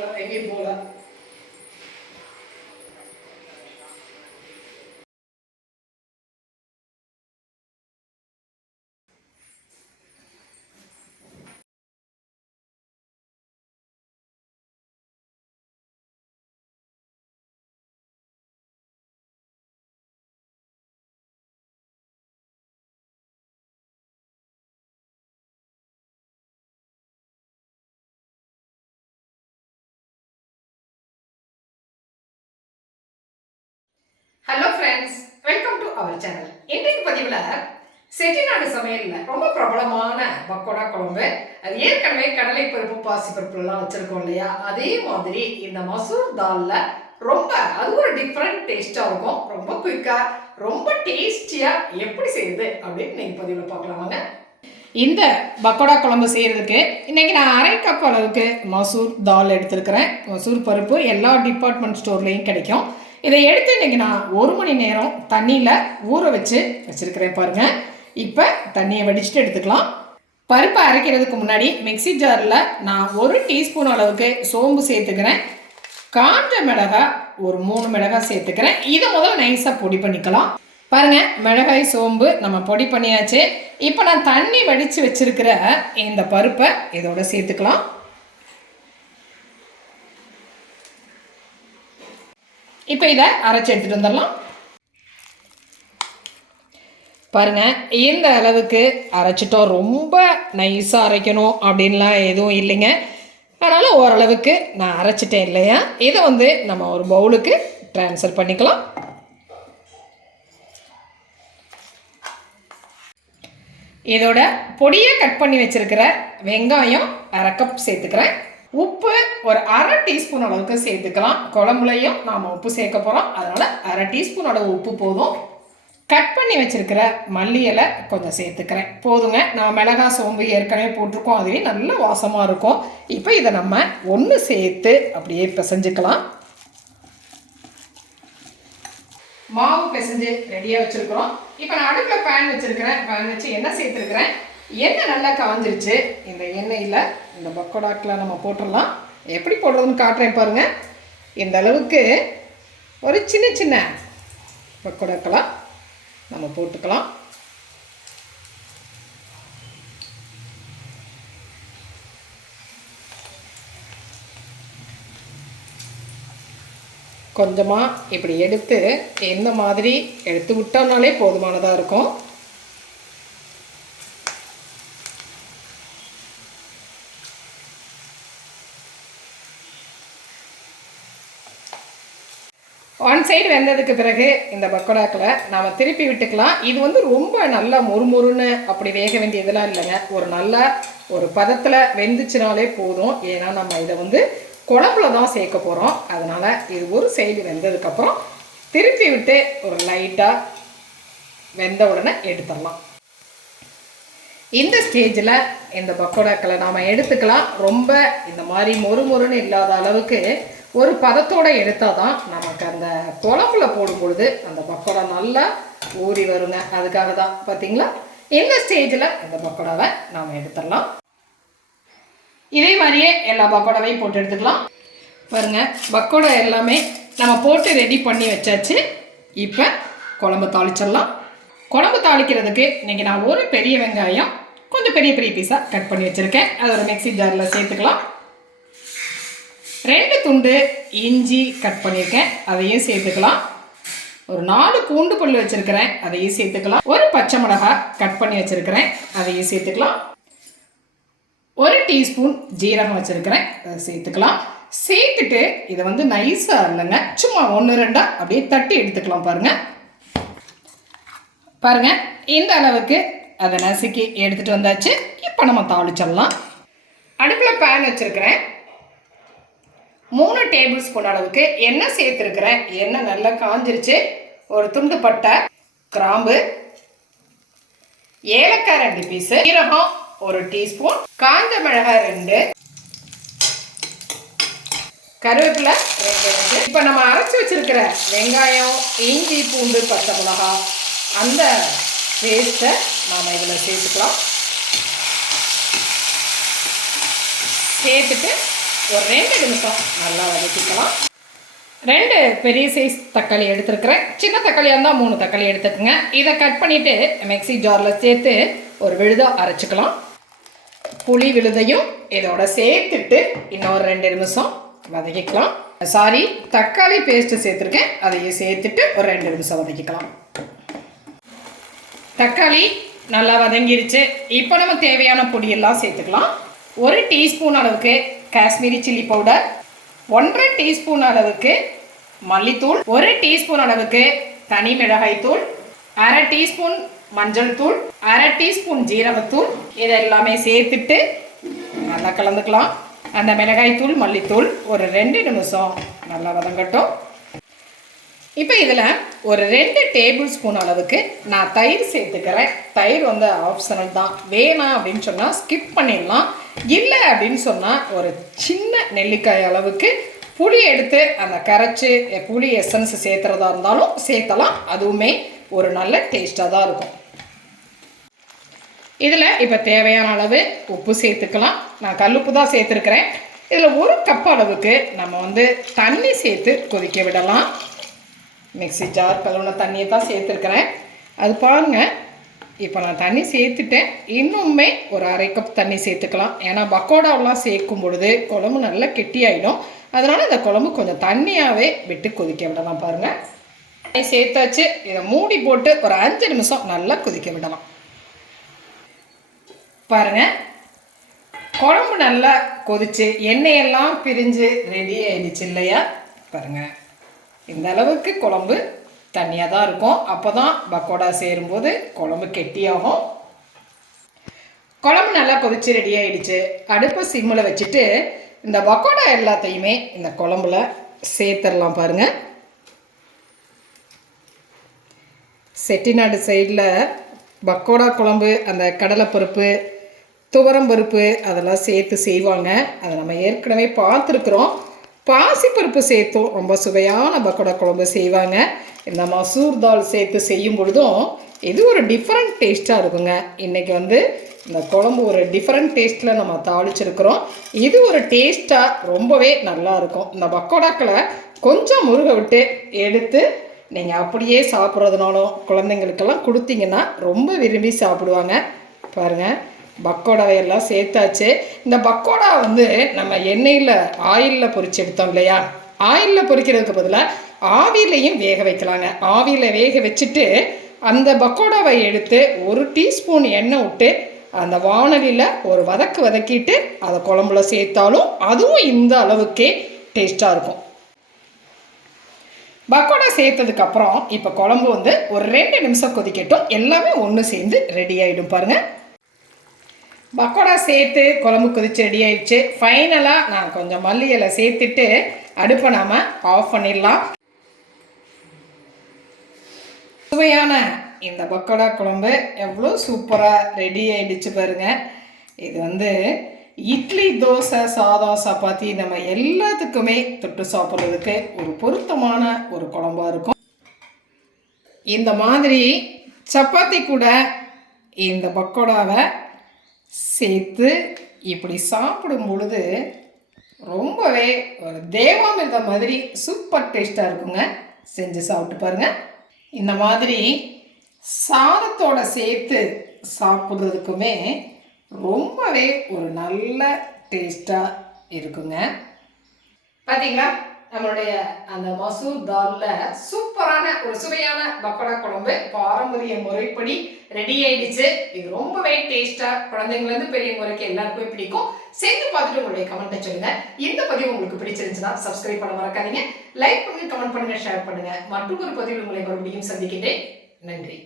எங்கேயும் போகல. Hello friends, welcome to our channel. இன்றைக்கு பதிவில் செட்டிநாடு சமையலில் ரொம்ப பிரபலமான பக்கோடா குழம்பு. அது ஏற்கனவே கடலை பருப்பு பாசி பருப்புலாம் வச்சுருக்கோம் இல்லையா, அதே மாதிரி இந்த மசூர் தாலில் ரொம்ப அது ஒரு டிஃப்ரெண்ட் டேஸ்ட்டாக இருக்கும். ரொம்ப குயிக்காக ரொம்ப டேஸ்டியாக எப்படி செய்யுது அப்படின்னு நீங்கள் பதிவில் பார்க்கலாமாங்க. இந்த பக்கோடா குழம்பு செய்கிறதுக்கு இன்றைக்கி நான் 1/2 கப் அளவுக்கு மசூர் தால் எடுத்துருக்கிறேன். மசூர் பருப்பு எல்லா டிபார்ட்மெண்ட் ஸ்டோர்லேயும் கிடைக்கும். இதை எடுத்து இன்றைக்கி நான் 1 மணி நேரம் தண்ணியில் ஊற வச்சுருக்கிறேன் பாருங்கள். இப்போ தண்ணியை வடிச்சுட்டு எடுத்துக்கலாம். பருப்பை அரைக்கிறதுக்கு முன்னாடி மிக்சி ஜாரில் நான் 1 டீஸ்பூன் அளவுக்கு சோம்பு சேர்த்துக்கிறேன். காஞ்ச மிளகாய் ஒரு 3 மிளகாய் சேர்த்துக்கிறேன். இதை முதல்ல நைஸாக பொடி பண்ணிக்கலாம். பாருங்கள், மிளகாய் சோம்பு நம்ம பொடி பண்ணியாச்சு. இப்போ நான் தண்ணி வடித்து வச்சுருக்கிற இந்த பருப்பை இதோட சேர்த்துக்கலாம். இப்போ இதை அரைச்சி எடுத்துகிட்டு வந்துடலாம். பாருங்கள், இந்த அளவுக்கு அரைச்சிட்டோம். ரொம்ப நைஸாக அரைக்கணும் அப்படின்லாம் எதுவும் இல்லைங்க. அதனால் ஓரளவுக்கு நான் அரைச்சிட்டேன் இல்லையா. இதை நம்ம ஒரு பவுலுக்கு ட்ரான்ஸ்ஃபர் பண்ணிக்கலாம். இதோட பொடியை கட் பண்ணி வச்சுருக்கிற வெங்காயம் 1/2 கப் சேர்த்துக்கிறேன். உப்பு ஒரு 1/2 டீஸ்பூன் அளவுக்கு சேர்த்துக்கலாம். குழம்புலையும் நாம் உப்பு சேர்க்க போகிறோம், அதனால் 1/2 டீஸ்பூன் அளவு உப்பு போதும். கட் பண்ணி வச்சுருக்கிற மல்லி இலை கொஞ்சம் சேர்த்துக்கிறேன். போதுங்க. நம்ம மிளகாய் சோம்பு ஏற்கனவே போட்டிருக்கோம், அதுவே நல்ல வாசமாக இருக்கும். இப்போ இதை நம்ம ஒன்று சேர்த்து அப்படியே பிசைஞ்சுக்கலாம். மாவு பிசைஞ்சு ரெடியாக வச்சுருக்குறோம். இப்போ நான் அடுப்பில் பேன் வச்சுருக்கிறேன். பேன் வச்சு எண்ணெய் சேர்த்துருக்கிறேன். எண்ணெய் நல்லா காஞ்சிருச்சு. இந்த எண்ணெயில் இந்த பக்கோடாக்கில் நம்ம போட்டுடலாம். எப்படி போடுறதுன்னு காட்டுறேன் பாருங்கள். இந்த அளவுக்கு ஒரு சின்ன சின்ன பக்கோடாக்கெல்லாம் நம்ம போட்டுக்கலாம். கொஞ்சமாக இப்படி எடுத்து இந்த மாதிரி எடுத்து விட்டோம்னாலே போதுமானதாக இருக்கும். ஒன் சைடு வெந்ததுக்கு பிறகு இந்த பக்கோடாக்கில் நாம் திருப்பி விட்டுக்கலாம். இது ரொம்ப நல்லா மொறுமொறுன்னு அப்படி வேக வேண்டியதெல்லாம் இல்லைங்க. ஒரு நல்ல ஒரு பதத்தில் வெந்துச்சுனாலே போதும். ஏன்னா நம்ம இதை குழம்புல தான் சேர்க்க போகிறோம். அதனால் இது ஒரு சைடு வெந்ததுக்கப்புறம் திருப்பி விட்டு ஒரு லைட்டாக வெந்த உடனே எடுத்துடலாம். இந்த ஸ்டேஜில் இந்த பக்கோடாக்களை நாம் எடுத்துக்கலாம். ரொம்ப இந்த மாதிரி மொறுமொறுன்னு இல்லாத அளவுக்கு ஒரு பதத்தோடு எடுத்தால் தான் நமக்கு அந்த குழம்புல போடும் பொழுது அந்த பக்கோடா நல்லா ஊறி வருங்க. அதுக்காக தான் பார்த்தீங்களா. இந்த ஸ்டேஜில் இந்த பக்கோடாவை நாம் எடுத்துடலாம். இதே மாதிரியே எல்லா பக்கோடாவையும் போட்டு எடுத்துக்கலாம். பாருங்கள், பக்கோடா எல்லாமே நம்ம போட்டு ரெடி பண்ணி வச்சாச்சு. இப்போ குழம்பு தாளிச்சிடலாம். குழம்பு தாளிக்கிறதுக்கு இன்றைக்கி நான் ஒரு பெரிய வெங்காயம் கொஞ்சம் பெரிய பெரிய பீஸாக கட் பண்ணி வச்சுருக்கேன். அதை ஒரு மிக்ஸி ஜாரில் சேர்த்துக்கலாம். 2 துண்டு இஞ்சி கட் பண்ணியிருக்கேன், அதையும் சேர்த்துக்கலாம். ஒரு 4 பூண்டு பல் வச்சுருக்கிறேன், அதையும் சேர்த்துக்கலாம். ஒரு பச்சை மிளகாய் கட் பண்ணி வச்சுருக்கிறேன், அதையும் சேர்த்துக்கலாம். 1 டீஸ்பூன் ஜீரகம் வச்சுருக்கிறேன், அதை சேர்த்துக்கலாம். சேர்த்துட்டு இதை நைஸாக இல்லைங்க, சும்மா 1-2 அப்படியே தட்டி எடுத்துக்கலாம். பாருங்கள், இந்த அளவுக்கு அதை நசுக்கி எடுத்துகிட்டு வந்தாச்சு. இப்போ நம்ம தாளிச்சிடலாம். அடுப்பில் பேன் வச்சுருக்கிறேன். 3 டேபிள் ஸ்பூன் அளவுக்கு எண்ணெய் சேர்த்துருக்கிறேன். எண்ணெய் நல்லா காஞ்சிருச்சு. ஒரு துண்டு பட்டை, கிராம்பு, ஏலக்காய் 2 பீஸு, சீரகம் 1 டீஸ்பூன், காஞ்ச மிளகாய் 2, கருவேப்பிலை 2. இப்போ நம்ம அரைச்சி வச்சிருக்கிற வெங்காயம், இஞ்சி, பூண்டு, பச்சை மிளகாய் அந்த பேஸ்ட்டை நாம் இதில் சேர்த்துக்கலாம். சேர்த்துட்டு ஒரு 2 நிமிஷம் நல்லா வதக்கிக்கலாம். 2 பெரிய சைஸ் தக்காளி எடுத்துருக்கிறேன். சின்ன தக்காளியாக இருந்தால் 3 தக்காளி எடுத்துக்கோங்க. இதை கட் பண்ணிவிட்டு மிக்ஸி ஜாரில் சேர்த்து ஒரு விழுதாக அரைச்சிக்கலாம். புளி விழுதையும் இதோட சேர்த்துட்டு இன்னொரு 2 நிமிஷம் வதக்கிக்கலாம். சாரி, தக்காளி பேஸ்ட்டு சேர்த்துருக்கேன், அதையும் சேர்த்துட்டு ஒரு 2 நிமிஷம் வதக்கிக்கலாம். தக்காளி நல்லா வதங்கிருச்சு. இப்போ நம்ம தேவையான பொடியெல்லாம் சேர்த்துக்கலாம். 1 டீஸ்பூன் அளவுக்கு காஷ்மீரி சில்லி பவுடர், 1.5 டீஸ்பூன் அளவுக்கு மல்லித்தூள், 1 டீஸ்பூன் அளவுக்கு தனி மிளகாய் தூள், 1/2 டீஸ்பூன் மஞ்சள் தூள், 1/2 டீஸ்பூன் ஜீரகத்தூள், இதெல்லாமே சேர்த்துட்டு நல்லா கலந்துக்கலாம். அந்த மிளகாய் தூள் மல்லித்தூள் ஒரு 2 நிமிஷம் நல்லா வதங்கட்டும். இப்போ இதில் ஒரு 2 டேபிள் ஸ்பூன் அளவுக்கு நான் தயிர் சேர்த்துக்கிறேன். தயிர் வந்து ஆப்ஷனல் தான், வேணாம் அப்படின்னு சொன்னால் ஸ்கிப் பண்ணிடலாம். இல்லை அப்படின்னு சொன்னால் ஒரு சின்ன நெல்லிக்காய் அளவுக்கு புளி எடுத்து அந்த கரைச்சி புளி எசன்ஸ் சேர்த்துறதா இருந்தாலும் சேர்த்தலாம். அதுவுமே ஒரு நல்ல டேஸ்ட்டாக தான் இருக்கும். இதில் இப்போ தேவையான அளவு உப்பு சேர்த்துக்கலாம். நான் கல்லுப்பு தான் சேர்த்துருக்கிறேன். இதில் 1 கப் அளவுக்கு நம்ம வந்து தண்ணி சேர்த்து கொதிக்க விடலாம். மிக்ஸி ஜார் கழுவுன தண்ணியை தான் சேர்த்துருக்கிறேன். அது பாருங்கள், இப்போ நான் தண்ணி சேர்த்துட்டேன். இன்னுமே ஒரு 1/2 கப் தண்ணி சேர்த்துக்கலாம். ஏன்னா பக்கோடாவெலாம் சேர்க்கும் பொழுது குழம்பு நல்லா கெட்டியாயிடும். அதனால் இந்த குழம்பு கொஞ்சம் தண்ணியாகவே விட்டு கொதிக்க விடலாம். பாருங்கள், தண்ணி சேர்த்தாச்சு. இதை மூடி போட்டு ஒரு 5 நிமிஷம் நல்லா கொதிக்க விடலாம். பாருங்கள், குழம்பு நல்லா கொதிச்சு எண்ணெயெல்லாம் பிரிஞ்சு ரெடி ஆயிடுச்சு இல்லையா? பாருங்கள், இந்த அளவுக்கு குழம்பு தண்ணியாக தான் இருக்கும். அப்போ தான் பக்கோடா சேரும்போது குழம்பு கெட்டியாகும். குழம்பு நல்லா கொதிச்சு ரெடி ஆகிடுச்சு. அடுப்பை சிம்மில் வச்சுட்டு இந்த பக்கோடா எல்லாத்தையுமே இந்த குழம்புல சேர்த்துடலாம். பாருங்கள், செட்டிநாடு சைடில் பக்கோடா குழம்பு அந்த கடலைப்பருப்பு துவரம்பருப்பு அதெல்லாம் சேர்த்து செய்வாங்க. அதை நம்ம ஏற்கனவே பார்த்துருக்குறோம். பாசிப்பருப்பு சேர்த்தும் ரொம்ப சுவையான பக்கோடா குழம்பு செய்வாங்க. இந்த மசூர் தால் சேர்த்து செய்யும் பொழுதும் இது ஒரு டிஃப்ரெண்ட் டேஸ்ட்டாக இருக்குங்க. இன்றைக்கி வந்து இந்த குழம்பு ஒரு டிஃப்ரெண்ட் டேஸ்ட்டில் நம்ம தாளிச்சிருக்கிறோம். இது ஒரு டேஸ்ட்டாக ரொம்பவே நல்லாயிருக்கும். இந்த பக்கோடாக்களை கொஞ்சம் முருக விட்டு எடுத்து நீங்கள் அப்படியே சாப்பிட்றதுனாலும் குழந்தைங்களுக்கெல்லாம் கொடுத்தீங்கன்னா ரொம்ப விரும்பி சாப்பிடுவாங்க. பாருங்கள், பக்கோடாவையெல்லாம் சேர்த்தாச்சு. இந்த பக்கோடா வந்து நம்ம எண்ணெயில் ஆயிலில் பொரிச்சு எடுத்தோம் இல்லையா? ஆயிலில் பொரிக்கிறதுக்கு பதிலாக ஆவிலையும் வேக வைக்கலாங்க. ஆவியில் வேக வச்சுட்டு அந்த பக்கோடாவை எடுத்து 1 டீஸ்பூன் எண்ணெய் விட்டு அந்த வாணலியில் ஒரு வதக்கிட்டு அதை குழம்புல சேர்த்தாலும் அதுவும் இந்த அளவுக்கே டேஸ்ட்டாக இருக்கும். பக்கோடா சேர்த்ததுக்கப்புறம் இப்போ குழம்பு வந்து ஒரு 2 நிமிஷம் கொதிக்கட்டும். எல்லாமே ஒன்று சேர்ந்து ரெடி ஆகிடும். பாருங்கள், பக்கோடா சேர்த்து குழம்பு கொதிச்சு ரெடி ஆயிடுச்சு. ஃபைனலாக நான் கொஞ்சம் மல்லி இலை சேர்த்துட்டு அடுப்பை நாம் ஆஃப் பண்ணிடலாம். சுவையான இந்த பக்கோடா குழம்பு எவ்வளோ சூப்பராக ரெடி ஆகிடுச்சு பாருங்கள். இது வந்து இட்லி, தோசை, சாதம், சப்பாத்தி நம்ம எல்லாத்துக்குமே தொட்டு சாப்பிட்றதுக்கு ஒரு பொருத்தமான ஒரு குழம்பாக இருக்கும். இந்த மாதிரி சப்பாத்தி கூட இந்த பக்கோடாவை சேர்த்து இப்படி சாப்பிடும் பொழுது ரொம்பவே ஒரு தேவாமிர்தம் மாதிரி சூப்பர் டேஸ்ட்டாக இருக்குங்க. செஞ்சு சாப்பிட்டு பாருங்கள். இந்த மாதிரி சாதத்தோட சேர்த்து சாப்பிட்றதுக்குமே ரொம்பவே ஒரு நல்ல டேஸ்ட்டாக இருக்குங்க. பார்த்தீங்களா, நம்மளுடைய அந்த மசூர் தாலில் சூப்பரான ஒரு சுவையான பக்கோடா குழம்பு பாரம்பரிய முறைப்படி ரெடி ஆயிடுச்சு. இது ரொம்பவே டேஸ்ட்டாக குழந்தைங்கலேருந்து பெரியவங்க வரைக்கும் எல்லாருக்குமே பிடிக்கும். சேர்த்து பார்த்துட்டு உங்களுடைய கமெண்ட்டை சொல்லுங்க. இந்த பதிவு உங்களுக்கு பிடிச்சிருந்துச்சுன்னா சப்ஸ்கிரைப் பண்ண மறக்காதீங்க. லைக் பண்ணுங்க, கமெண்ட் பண்ணுங்க, ஷேர் பண்ணுங்க. மற்றும் ஒரு பதிவில் உங்களை மறுபடியும் சந்திக்கின்றேன். நன்றி.